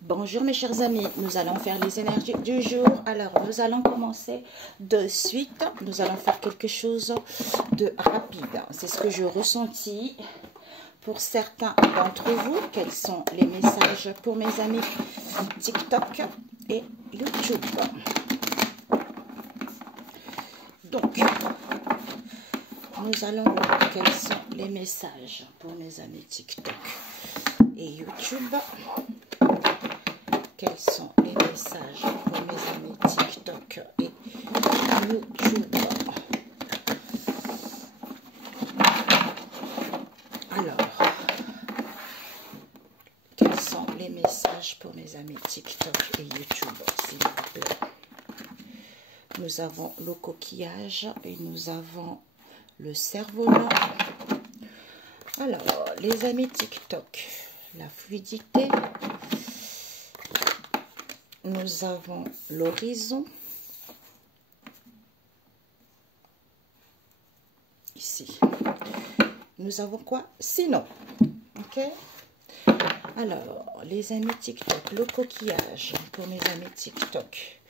Bonjour mes chers amis, nous allons faire les énergies du jour. Alors nous allons commencer de suite, nous allons faire quelque chose de rapide. C'est ce que je ressentis pour certains d'entre vous. Quels sont les messages pour mes amis TikTok et YouTube? Donc, nous allons voir quels sont les messages pour mes amis TikTok et YouTube. Quels sont les messages pour mes amis TikTok et YouTube? Alors, quels sont les messages pour mes amis TikTok et YouTube, s'il vous plaît? Nous avons le coquillage et nous avons le cerf-volant. Alors, les amis TikTok, la fluidité. Nous avons l'horizon. Ici. Nous avons quoi? Sinon. Ok? Alors, les amis TikTok, le coquillage pour mes amis TikTok.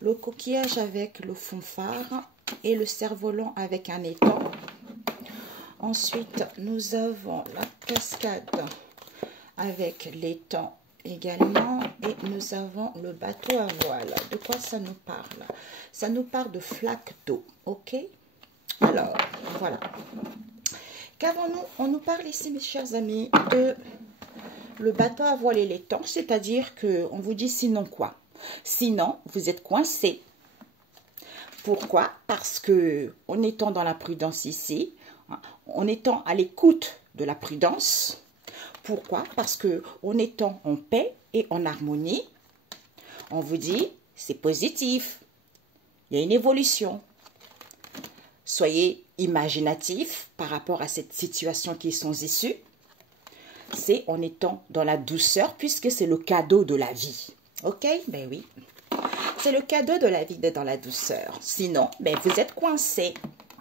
Le coquillage avec le fond phare et le cerf-volant avec un étang. Ensuite, nous avons la cascade avec l'étang également, et nous avons le bateau à voile. De quoi ça nous parle? Ça nous parle de flaques d'eau, ok? Alors, voilà. Qu'avons-nous? On nous parle ici, mes chers amis, de le bateau à voile et l'étang, c'est-à-dire qu'on vous dit sinon quoi? Sinon, vous êtes coincé. Pourquoi? Parce que, en étant dans la prudence ici, en étant à l'écoute de la prudence. Pourquoi? Parce que en étant en paix et en harmonie, on vous dit, c'est positif. Il y a une évolution. Soyez imaginatif par rapport à cette situation qui est sans issue. C'est en étant dans la douceur, puisque c'est le cadeau de la vie. Ok? Ben oui. C'est le cadeau de la vie d'être dans la douceur. Sinon, ben vous êtes coincé.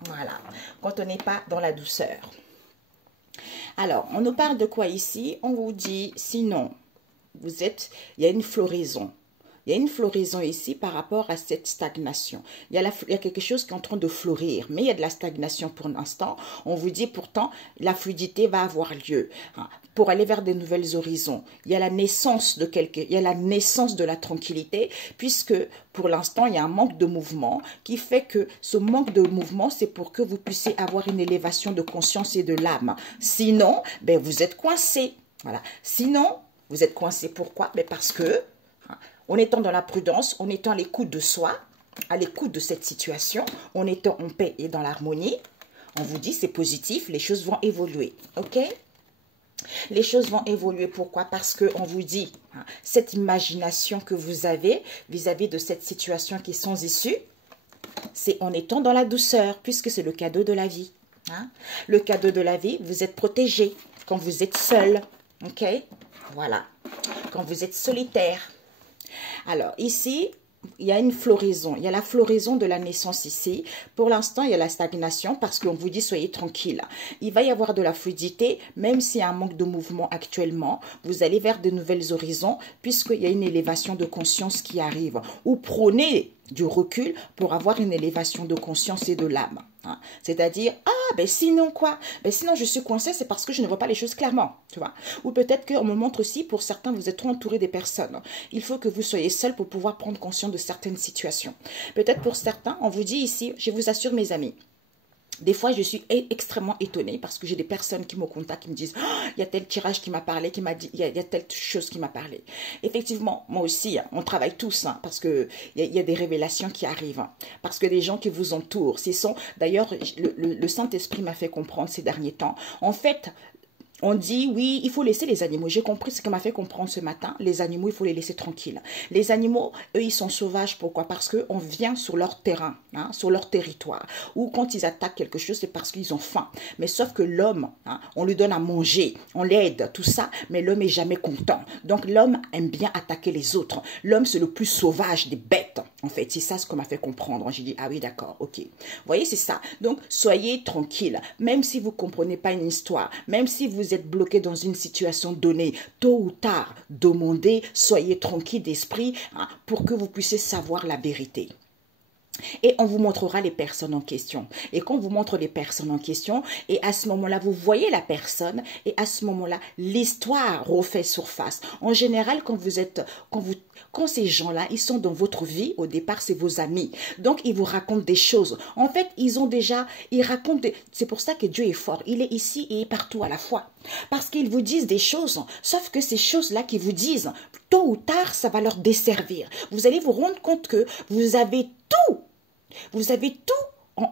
Voilà. Quand on n'est pas dans la douceur. Alors, on nous parle de quoi ici? On vous dit, sinon, il y a une floraison. Il y a une floraison ici par rapport à cette stagnation. Il y a quelque chose qui est en train de fleurir, mais il y a de la stagnation pour l'instant. On vous dit pourtant, la fluidité va avoir lieu pour aller vers de nouvelles horizons. Il y a la naissance de la tranquillité, puisque pour l'instant, il y a un manque de mouvement qui fait que ce manque de mouvement, c'est pour que vous puissiez avoir une élévation de conscience et de l'âme. Sinon, ben, vous êtes coincé. Voilà. Sinon, vous êtes coincé. Pourquoi? Ben, parce que en étant dans la prudence, en étant à l'écoute de soi, à l'écoute de cette situation, en étant en paix et dans l'harmonie, on vous dit c'est positif, les choses vont évoluer. Ok? Les choses vont évoluer. Pourquoi? Parce qu'on vous dit, cette imagination que vous avez vis-à-vis de cette situation qui est sans issue, c'est en étant dans la douceur, puisque c'est le cadeau de la vie. Le cadeau de la vie, vous êtes protégé quand vous êtes seul. Ok? Voilà. Quand vous êtes solitaire. Alors, ici, il y a une floraison. Il y a la floraison de la naissance ici. Pour l'instant, il y a la stagnation parce qu'on vous dit soyez tranquille. Il va y avoir de la fluidité, même s'il y a un manque de mouvement actuellement. Vous allez vers de nouvelles horizons puisqu'il y a une élévation de conscience qui arrive. Ou prenez du recul pour avoir une élévation de conscience et de l'âme. C'est-à-dire, ben sinon quoi? Ben sinon je suis coincée, c'est parce que je ne vois pas les choses clairement, tu vois. Ou peut-être qu'on me montre aussi, pour certains, vous êtes trop entouré des personnes. Il faut que vous soyez seul pour pouvoir prendre conscience de certaines situations. Peut-être pour certains, on vous dit ici, je vous assure mes amis, des fois, je suis extrêmement étonnée parce que j'ai des personnes qui me contactent, qui me disent oh, il y a tel tirage qui m'a parlé, qui m'a dit il y a telle chose qui m'a parlé. Effectivement, moi aussi, on travaille tous parce que il y a des révélations qui arrivent. Parce que des gens qui vous entourent, d'ailleurs, le Saint-Esprit m'a fait comprendre ces derniers temps. En fait, on dit, oui, il faut laisser les animaux. J'ai compris ce que m'a fait comprendre ce matin. Les animaux, il faut les laisser tranquilles. Les animaux, eux, ils sont sauvages. Pourquoi? Parce qu'on vient sur leur terrain, sur leur territoire. Ou quand ils attaquent quelque chose, c'est parce qu'ils ont faim. Mais sauf que l'homme, on lui donne à manger, on l'aide, tout ça, mais l'homme est jamais content. Donc l'homme aime bien attaquer les autres. L'homme, c'est le plus sauvage des bêtes. En fait, c'est ça ce qu'on m'a fait comprendre. J'ai dit, ah oui, d'accord, ok. Vous voyez, c'est ça. Donc, soyez tranquille. Même si vous ne comprenez pas une histoire, même si vous êtes bloqué dans une situation donnée, tôt ou tard, demandez, soyez tranquille d'esprit hein, pour que vous puissiez savoir la vérité. Et on vous montrera les personnes en question. Et quand on vous montre les personnes en question, et à ce moment-là, vous voyez la personne, et à ce moment-là, l'histoire refait surface. En général, quand ces gens-là, ils sont dans votre vie, au départ, c'est vos amis. Donc, ils vous racontent des choses. En fait, ils racontent, c'est pour ça que Dieu est fort. Il est ici et partout à la fois. Parce qu'ils vous disent des choses, sauf que ces choses-là qu'ils vous disent, tôt ou tard, ça va leur desservir. Vous allez vous rendre compte que vous avez tout. Vous avez tout.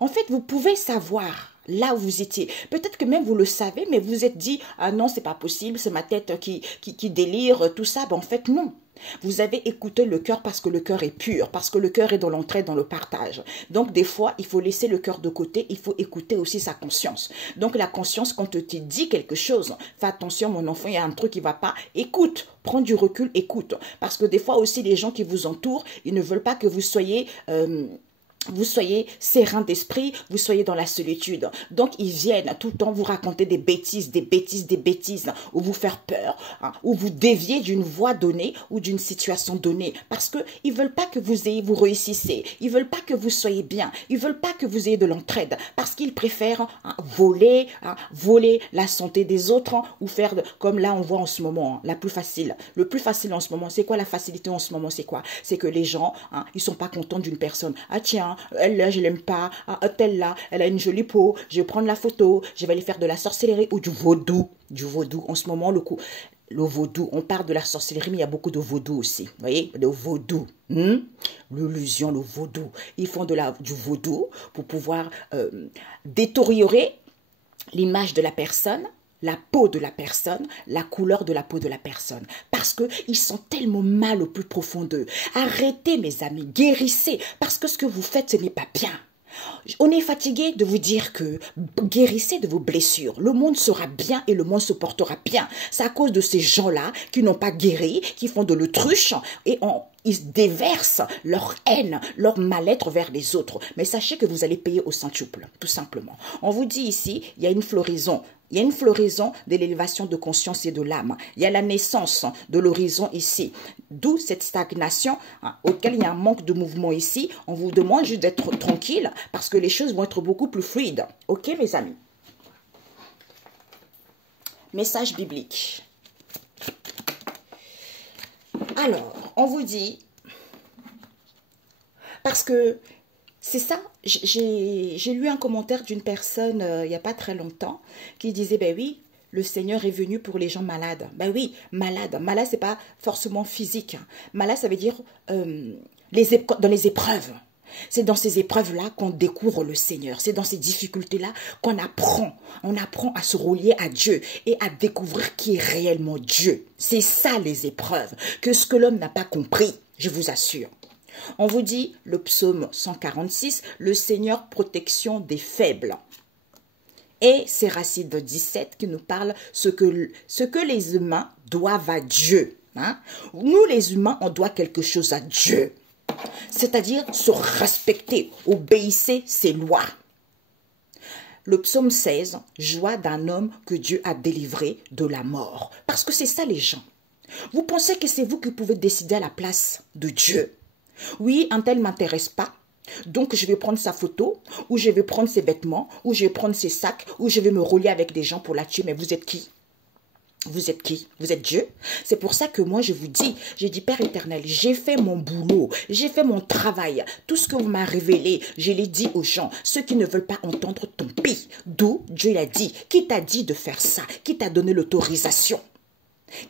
En fait, vous pouvez savoir là où vous étiez. Peut-être que même vous le savez, mais vous vous êtes dit, ah non, c'est pas possible, c'est ma tête qui délire, tout ça. Ben, en fait, non. Vous avez écouté le cœur parce que le cœur est pur, parce que le cœur est dans l'entraide, dans le partage. Donc, des fois, il faut laisser le cœur de côté, il faut écouter aussi sa conscience. Donc, la conscience, quand tu te dit quelque chose, fais attention, mon enfant, il y a un truc qui ne va pas, écoute, prends du recul, écoute. Parce que des fois aussi, les gens qui vous entourent, ils ne veulent pas que vous soyez serein d'esprit, vous soyez dans la solitude. Donc, ils viennent tout le temps vous raconter des bêtises, ou vous faire peur, hein, ou vous dévier d'une voie donnée ou d'une situation donnée. Parce qu'ils ne veulent pas que vous réussissez. Ils ne veulent pas que vous soyez bien. Ils ne veulent pas que vous ayez de l'entraide. Parce qu'ils préfèrent voler la santé des autres hein, ou faire comme là on voit en ce moment, la plus facile. Le plus facile en ce moment, c'est quoi la facilité en ce moment? C'est quoi? C'est que les gens, hein, ils ne sont pas contents d'une personne. Ah tiens, elle là, je l'aime pas. Ah, telle là, elle a une jolie peau. Je vais prendre la photo. Je vais aller faire de la sorcellerie ou du vaudou. Du vaudou. En ce moment, le vaudou, on parle de la sorcellerie, mais il y a beaucoup de vaudou aussi. Vous voyez, le vaudou. L'illusion, le vaudou. Ils font du vaudou pour pouvoir détériorer l'image de la personne, la peau de la personne, la couleur de la peau de la personne. Parce qu'ils sont tellement mal au plus profond d'eux. Arrêtez, mes amis, guérissez. Parce que ce que vous faites, ce n'est pas bien. On est fatigué de vous dire que guérissez de vos blessures. Le monde sera bien et le monde se portera bien. C'est à cause de ces gens-là qui n'ont pas guéri, qui font de l'autruche et ils déversent leur haine, leur mal-être vers les autres. Mais sachez que vous allez payer au centuple, tout simplement. On vous dit ici, il y a une floraison. Il y a une floraison de l'élévation de conscience et de l'âme. Il y a la naissance de l'horizon ici. D'où cette stagnation auquel il y a un manque de mouvement ici. On vous demande juste d'être tranquille parce que les choses vont être beaucoup plus fluides. Ok, mes amis? Message biblique. Alors, on vous dit, parce que c'est ça, j'ai lu un commentaire d'une personne il n'y a pas très longtemps qui disait, ben oui, le Seigneur est venu pour les gens malades. Ben oui, malade. Malade, c'est pas forcément physique. Malade, ça veut dire dans les épreuves. C'est dans ces épreuves-là qu'on découvre le Seigneur. C'est dans ces difficultés-là qu'on apprend. On apprend à se relier à Dieu et à découvrir qui est réellement Dieu. C'est ça les épreuves. Que ce que l'homme n'a pas compris, je vous assure. On vous dit, le psaume 146, le Seigneur protection des faibles. Et c'est Racine 17 qui nous parle ce que les humains doivent à Dieu. Hein? Nous, les humains, on doit quelque chose à Dieu. C'est-à-dire se respecter, obéissez ses lois. Le psaume 16, joie d'un homme que Dieu a délivré de la mort. Parce que c'est ça les gens. Vous pensez que c'est vous qui pouvez décider à la place de Dieu. Oui, un tel ne m'intéresse pas. Donc, je vais prendre sa photo, ou je vais prendre ses vêtements, ou je vais prendre ses sacs, ou je vais me relier avec des gens pour la tuer. Mais vous êtes qui? Vous êtes qui? Vous êtes Dieu? C'est pour ça que moi, je vous dis, j'ai dit, Père éternel, j'ai fait mon boulot, j'ai fait mon travail. Tout ce que vous m'avez révélé, je l'ai dit aux gens. Ceux qui ne veulent pas entendre, tant pis. D'où Dieu l'a dit. Qui t'a dit de faire ça? Qui t'a donné l'autorisation?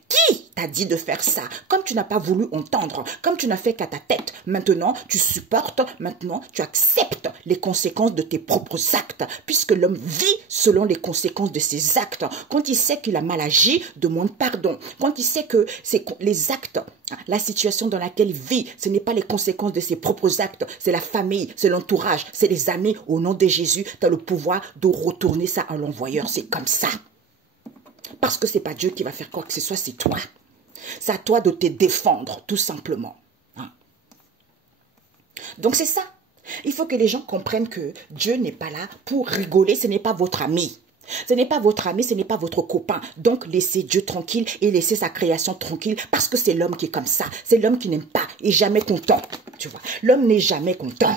Qui t'a dit de faire ça? Comme tu n'as pas voulu entendre, comme tu n'as fait qu'à ta tête, maintenant tu supportes, maintenant tu acceptes les conséquences de tes propres actes, puisque l'homme vit selon les conséquences de ses actes. Quand il sait qu'il a mal agi, demande pardon. Quand il sait que les actes, la situation dans laquelle il vit, ce n'est pas les conséquences de ses propres actes, c'est la famille, c'est l'entourage, c'est les amis. Au nom de Jésus, tu as le pouvoir de retourner ça à l'envoyeur. C'est comme ça. Parce que ce n'est pas Dieu qui va faire quoi que ce soit, c'est toi. C'est à toi de te défendre, tout simplement. Hein? Donc c'est ça. Il faut que les gens comprennent que Dieu n'est pas là pour rigoler, ce n'est pas votre ami. Ce n'est pas votre ami, ce n'est pas votre copain. Donc laissez Dieu tranquille et laissez sa création tranquille parce que c'est l'homme qui est comme ça. C'est l'homme qui n'aime pas et jamais content. Tu vois, l'homme n'est jamais content.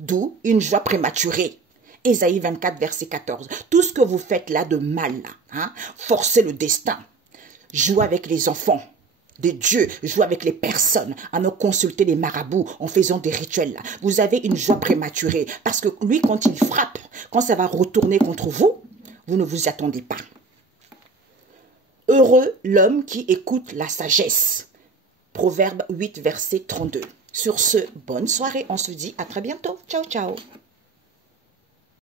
D'où une joie prématurée. Ésaïe 24, verset 14. Tout ce que vous faites là de mal, là, hein, forcez le destin. Jouez avec les enfants de Dieu, jouez avec les personnes, en me consulter les marabouts, en faisant des rituels là. Vous avez une joie prématurée parce que lui, quand il frappe, quand ça va retourner contre vous, vous ne vous y attendez pas. Heureux l'homme qui écoute la sagesse. Proverbe 8, verset 32. Sur ce, bonne soirée. On se dit à très bientôt. Ciao, ciao.